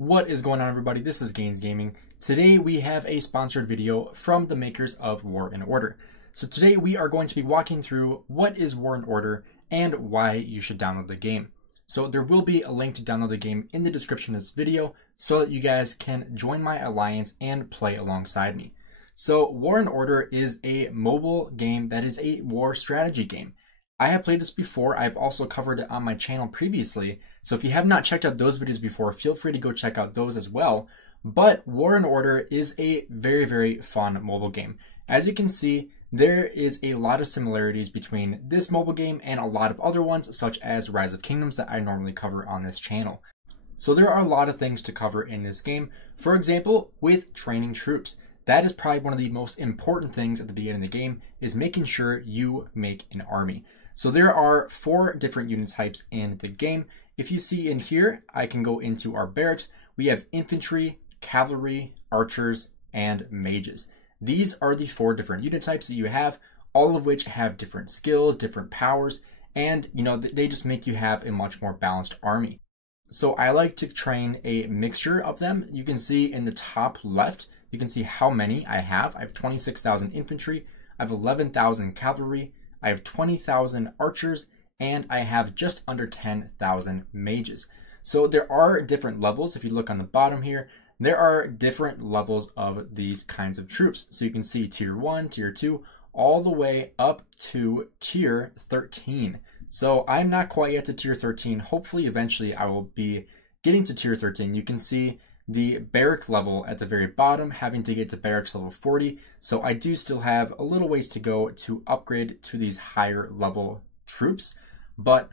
What is going on, everybody? This is Gainz Gaming. Today we have a sponsored video from the makers of War and Order. So today we are going to be walking through what is War and Order and why you should download the game. So there will be a link to download the game in the description of this video so that you guys can join my alliance and play alongside me. So War and Order is a mobile game that is a war strategy game. I have played this before. I've also covered it on my channel previously. So if you have not checked out those videos before, feel free to go check out those as well. But War and Order is a very, very fun mobile game. As you can see, there is a lot of similarities between this mobile game and a lot of other ones, such as Rise of Kingdoms that I normally cover on this channel. So there are a lot of things to cover in this game. For example, with training troops. That is probably one of the most important things at the beginning of the game, is making sure you make an army. So there are 4 different unit types in the game. If you see in here, I can go into our barracks. We have infantry, cavalry, archers, and mages. These are the 4 different unit types that you have, all of which have different skills, different powers, and they just make you have a much more balanced army. So I like to train a mixture of them. You can see in the top left, you can see how many I have. I have 26,000 infantry, I have 11,000 cavalry, I have 20,000 archers, and I have just under 10,000 mages. So there are different levels. If you look on the bottom here, there are different levels of these kinds of troops. So you can see tier 1, tier 2, all the way up to tier 13. So I'm not quite yet to tier 13. Hopefully, eventually I will be getting to tier 13. You can see the barrack level at the very bottom, having to get to barracks level 40. So I do still have a little ways to go to upgrade to these higher level troops. But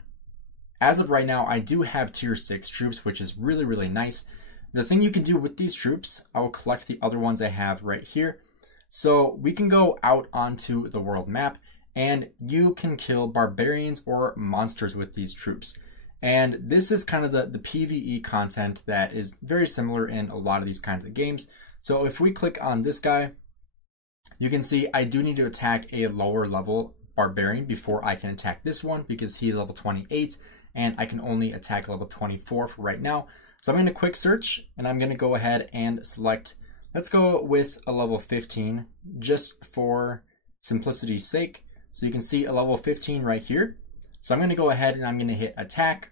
as of right now, I do have tier 6 troops, which is really, really nice. The thing you can do with these troops, I will collect the other ones I have right here. So we can go out onto the world map and you can kill barbarians or monsters with these troops. And this is kind of the PvE content that is very similar in a lot of these kinds of games. So if we click on this guy, you can see I do need to attack a lower level barbarian before I can attack this one because he's level 28 and I can only attack level 24 for right now. So I'm going to quick search and I'm going to go ahead and select, let's go with a level 15 just for simplicity's sake. So you can see a level 15 right here. So I'm going to go ahead and I'm going to hit attack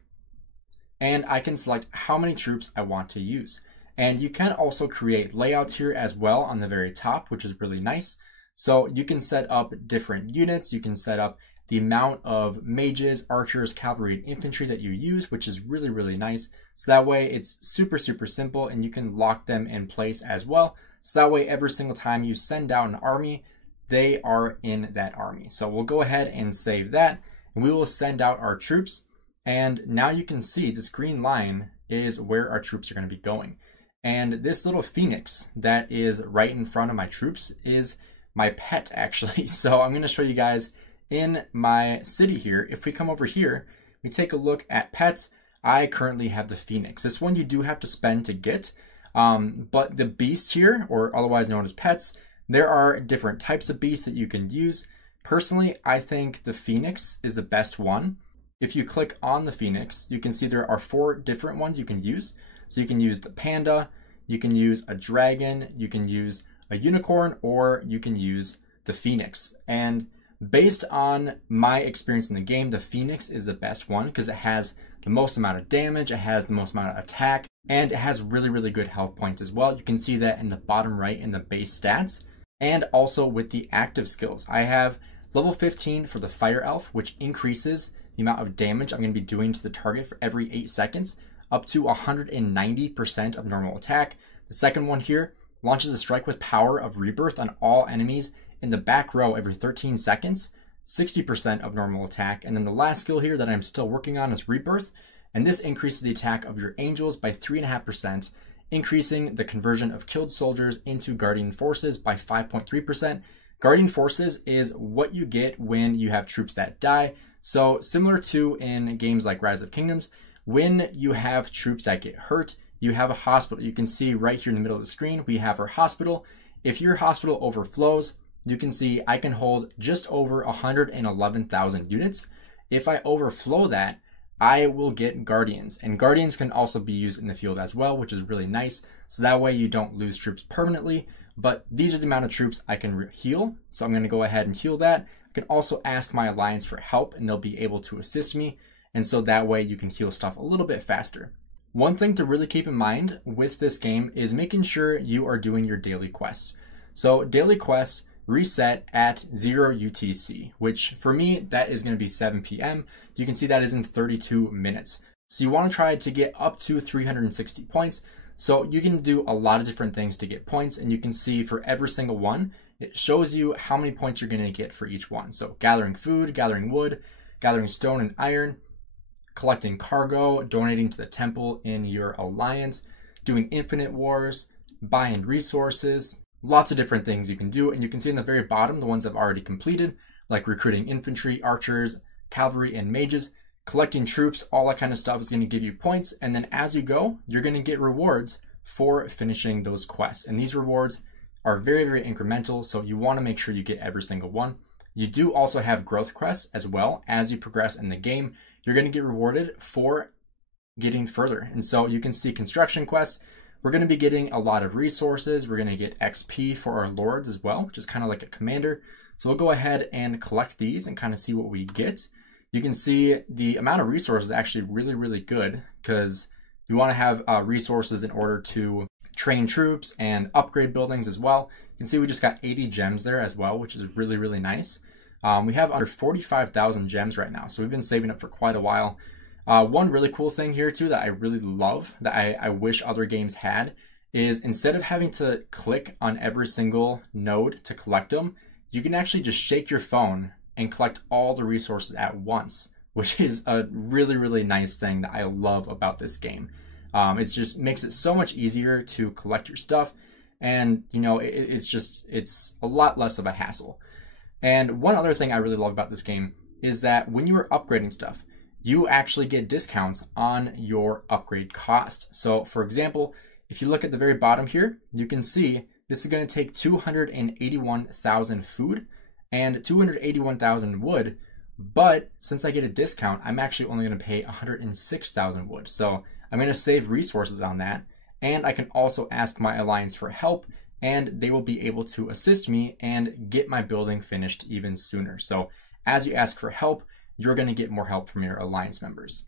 and I can select how many troops I want to use. And you can also create layouts here as well on the very top, which is really nice. So you can set up different units. You can set up the amount of mages, archers, cavalry, and infantry that you use, which is really, really nice. So that way it's super, super simple and you can lock them in place as well. So that way every single time you send out an army, they are in that army. So we'll go ahead and save that. And we will send out our troops. And now you can see this green line is where our troops are going to be going. And this little phoenix that is right in front of my troops is my pet, actually. So I'm going to show you guys in my city here. If we come over here, we take a look at pets. I currently have the phoenix. This one you do have to spend to get. But the beasts here, or otherwise known as pets, there are different types of beasts that you can use. Personally, I think the phoenix is the best one. If you click on the phoenix, you can see there are 4 different ones you can use. So you can use the panda, you can use a dragon, you can use a unicorn, or you can use the phoenix. And based on my experience in the game, the phoenix is the best one because it has the most amount of damage, it has the most amount of attack, and it has really, really good health points as well. You can see that in the bottom right in the base stats, and also with the active skills. I have level 15 for the Fire Elf, which increases the amount of damage I'm going to be doing to the target for every 8 seconds, up to 190% of normal attack. The second one here launches a strike with power of rebirth on all enemies in the back row every 13 seconds, 60% of normal attack. And then the last skill here that I'm still working on is rebirth, and this increases the attack of your angels by 3.5%, increasing the conversion of killed soldiers into guardian forces by 5.3%. Guardian forces is what you get when you have troops that die. So similar to in games like Rise of Kingdoms, when you have troops that get hurt, you have a hospital. You can see right here in the middle of the screen, we have our hospital. If your hospital overflows, you can see I can hold just over 111,000 units. If I overflow that, I will get Guardians. And Guardians can also be used in the field as well, which is really nice. So that way you don't lose troops permanently. But these are the amount of troops I can heal. So I'm going to go ahead and heal that. I can also ask my alliance for help and they'll be able to assist me. And so that way you can heal stuff a little bit faster. One thing to really keep in mind with this game is making sure you are doing your daily quests. So daily quests reset at 0 UTC, which for me, that is going to be 7 p.m. You can see that is in 32 minutes. So you want to try to get up to 360 points. So you can do a lot of different things to get points, and you can see for every single one, it shows you how many points you're going to get for each one. So gathering food, gathering wood, gathering stone and iron, collecting cargo, donating to the temple in your alliance, doing infinite wars, buying resources, lots of different things you can do. And you can see in the very bottom, the ones I've already completed, like recruiting infantry, archers, cavalry, and mages, collecting troops, all that kind of stuff is going to give you points. And then as you go, you're going to get rewards for finishing those quests. And these rewards are very, very incremental. So you want to make sure you get every single one. You do also have growth quests as well. As you progress in the game, you're going to get rewarded for getting further. And so you can see construction quests. We're going to be getting a lot of resources. We're going to get XP for our lords as well, which is kind of like a commander. So we'll go ahead and collect these and kind of see what we get. You can see the amount of resources is actually really, really good because you want to have resources in order to train troops and upgrade buildings as well. You can see we just got 80 gems there as well, which is really, really nice. We have under 45,000 gems right now, so we've been saving up for quite a while. One really cool thing here too that I really love, that I wish other games had, is instead of having to click on every single node to collect them, you can actually just shake your phone and collect all the resources at once, which is a really, really nice thing that I love about this game. It just makes it so much easier to collect your stuff, and you know, it's a lot less of a hassle. And one other thing I really love about this game is that when you are upgrading stuff, you actually get discounts on your upgrade cost. So for example, if you look at the very bottom here, you can see this is going to take 281,000 food and 281,000 wood. But since I get a discount, I'm actually only going to pay 106,000 wood. So I'm going to save resources on that. And I can also ask my alliance for help, and they will be able to assist me and get my building finished even sooner. So as you ask for help, you're going to get more help from your alliance members.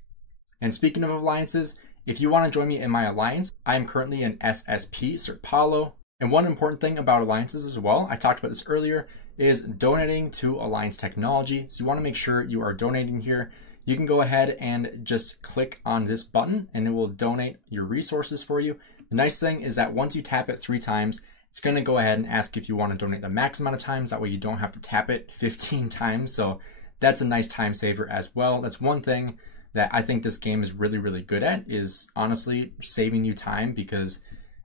And speaking of alliances, if you want to join me in my alliance, I am currently an SSP, SirPaolo. And one important thing about alliances as well, I talked about this earlier, is donating to Alliance Technology. So you want to make sure you are donating here. You can go ahead and just click on this button and it will donate your resources for you. The nice thing is that once you tap it 3 times, it's going to go ahead and ask if you want to donate the max amount of times. That way you don't have to tap it 15 times. So that's a nice time saver as well. That's one thing that I think this game is really, really good at, is honestly saving you time, because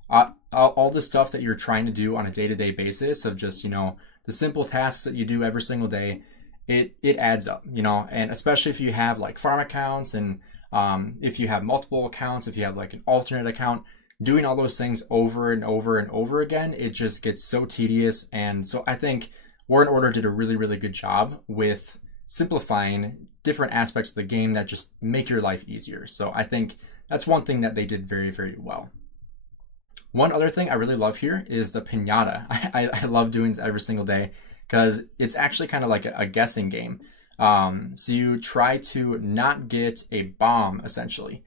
all the stuff that you're trying to do on a day-to-day basis of just, you know, the simple tasks that you do every single day, it adds up, you know, and especially if you have like farm accounts and if you have multiple accounts, if you have like an alternate account, doing all those things over and over and over again, it just gets so tedious. And so I think War and Order did a really, really good job with simplifying different aspects of the game that just make your life easier. So I think that's one thing that they did very, very well. One other thing I really love here is the Pinata. I love doing this every single day because it's actually kind of like a guessing game. So you try to not get a bomb, essentially.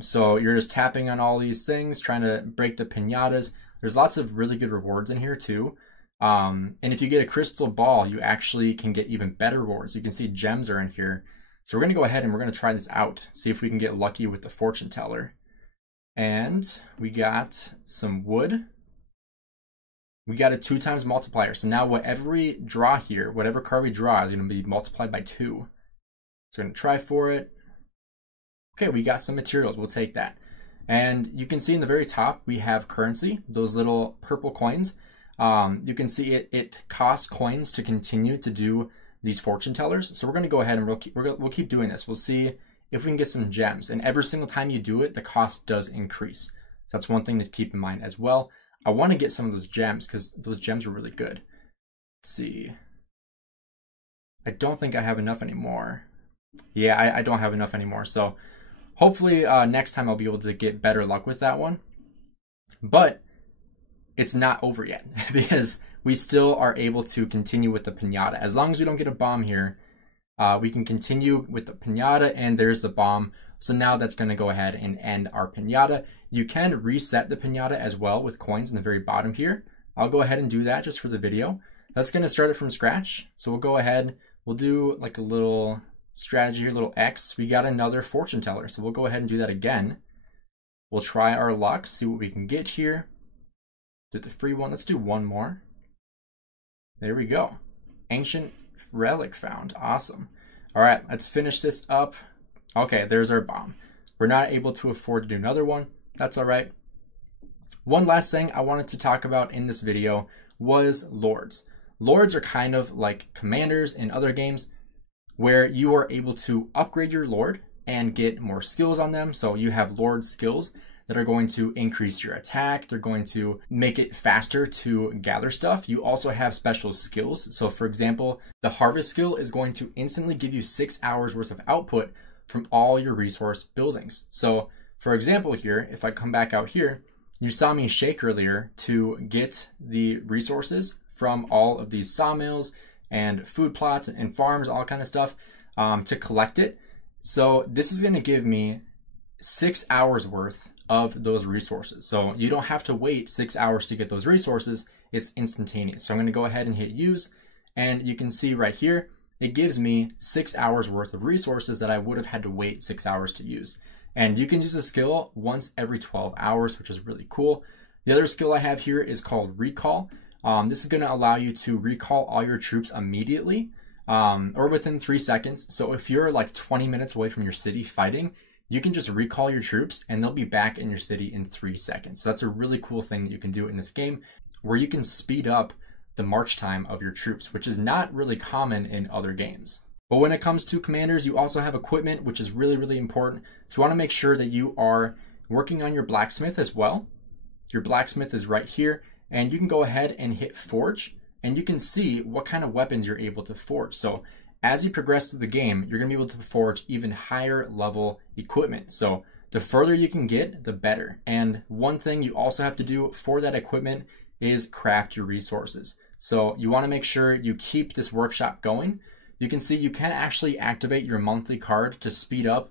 So you're just tapping on all these things, trying to break the pinatas. There's lots of really good rewards in here too. And if you get a crystal ball, you actually can get even better rewards. You can see gems are in here. So we're going to go ahead and we're going to try this out, see if we can get lucky with the fortune teller. And we got some wood. We got a 2 times multiplier. So now whatever we draw here, whatever card we draw is going to be multiplied by 2. So we're going to try for it. Okay, we got some materials. We'll take that. And you can see in the very top, we have currency, those little purple coins. You can see it costs coins to continue to do these fortune tellers. So we're going to go ahead and we'll keep doing this. We'll see if we can get some gems. And every single time you do it, the cost does increase. So that's one thing to keep in mind as well. I want to get some of those gems because those gems are really good. Let's see. I don't think I have enough anymore. Yeah, I don't have enough anymore. So hopefully next time I'll be able to get better luck with that one. But it's not over yet because we still are able to continue with the Pinata. As long as we don't get a bomb here, we can continue with the Pinata, and there's the bomb. So now that's going to go ahead and end our Pinata. You can reset the Pinata as well with coins in the very bottom here. I'll go ahead and do that just for the video. That's going to start it from scratch. So we'll go ahead, we'll do like a little strategy here, little X. We got another fortune teller. So we'll go ahead and do that again. We'll try our luck, see what we can get here. Did the free one. Let's do one more. There we go. Ancient relic found. Awesome. All right, let's finish this up. Okay, there's our bomb. We're not able to afford to do another one. That's all right. One last thing I wanted to talk about in this video was lords. Lords are kind of like commanders in other games where you are able to upgrade your lord and get more skills on them. So you have lord skills that are going to increase your attack. They're going to make it faster to gather stuff. You also have special skills. So for example, the harvest skill is going to instantly give you 6 hours worth of output from all your resource buildings. So for example here, if I come back out here, you saw me shake earlier to get the resources from all of these sawmills and food plots and farms, all kind of stuff, to collect it. So this is going to give me 6 hours worth of those resources. So you don't have to wait 6 hours to get those resources. It's instantaneous. So I'm going to go ahead and hit use, and you can see right here, it gives me 6 hours worth of resources that I would have had to wait 6 hours to use. And you can use a skill once every 12 hours, which is really cool. The other skill I have here is called recall. This is going to allow you to recall all your troops immediately or within 3 seconds. So if you're like 20 minutes away from your city fighting, you can just recall your troops and they'll be back in your city in 3 seconds. So that's a really cool thing that you can do in this game where you can speed up the march time of your troops, which is not really common in other games. But when it comes to commanders, you also have equipment, which is really, really important. So you want to make sure that you are working on your blacksmith as well. Your blacksmith is right here, and you can go ahead and hit forge, and you can see what kind of weapons you're able to forge. So as you progress through the game, you're going to be able to forge even higher level equipment. So the further you can get, the better. And one thing you also have to do for that equipment is craft your resources. So you want to make sure you keep this workshop going. You can see you can actually activate your monthly card to speed up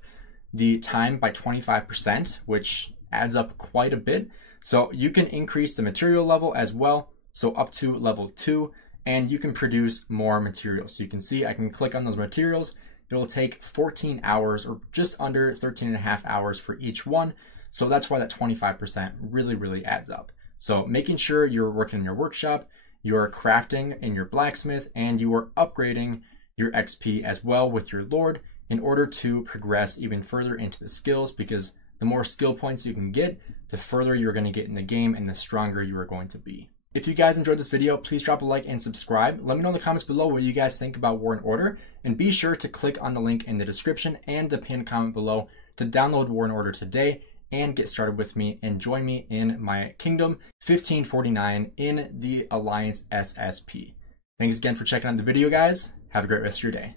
the time by 25%, which adds up quite a bit. So you can increase the material level as well, so up to level 2, and you can produce more materials. So you can see I can click on those materials. It'll take 14 hours or just under 13 and a half hours for each one. So that's why that 25% really, really adds up. So making sure you're working in your workshop, you're crafting in your blacksmith, and you are upgrading your XP as well with your lord in order to progress even further into the skills, because the more skill points you can get, the further you're going to get in the game and the stronger you are going to be. If you guys enjoyed this video, please drop a like and subscribe. Let me know in the comments below what you guys think about War and Order, and be sure to click on the link in the description and the pinned comment below to download War and Order today and get started with me and join me in my Kingdom 1549 in the Alliance SSP. Thanks again for checking out the video, guys. Have a great rest of your day.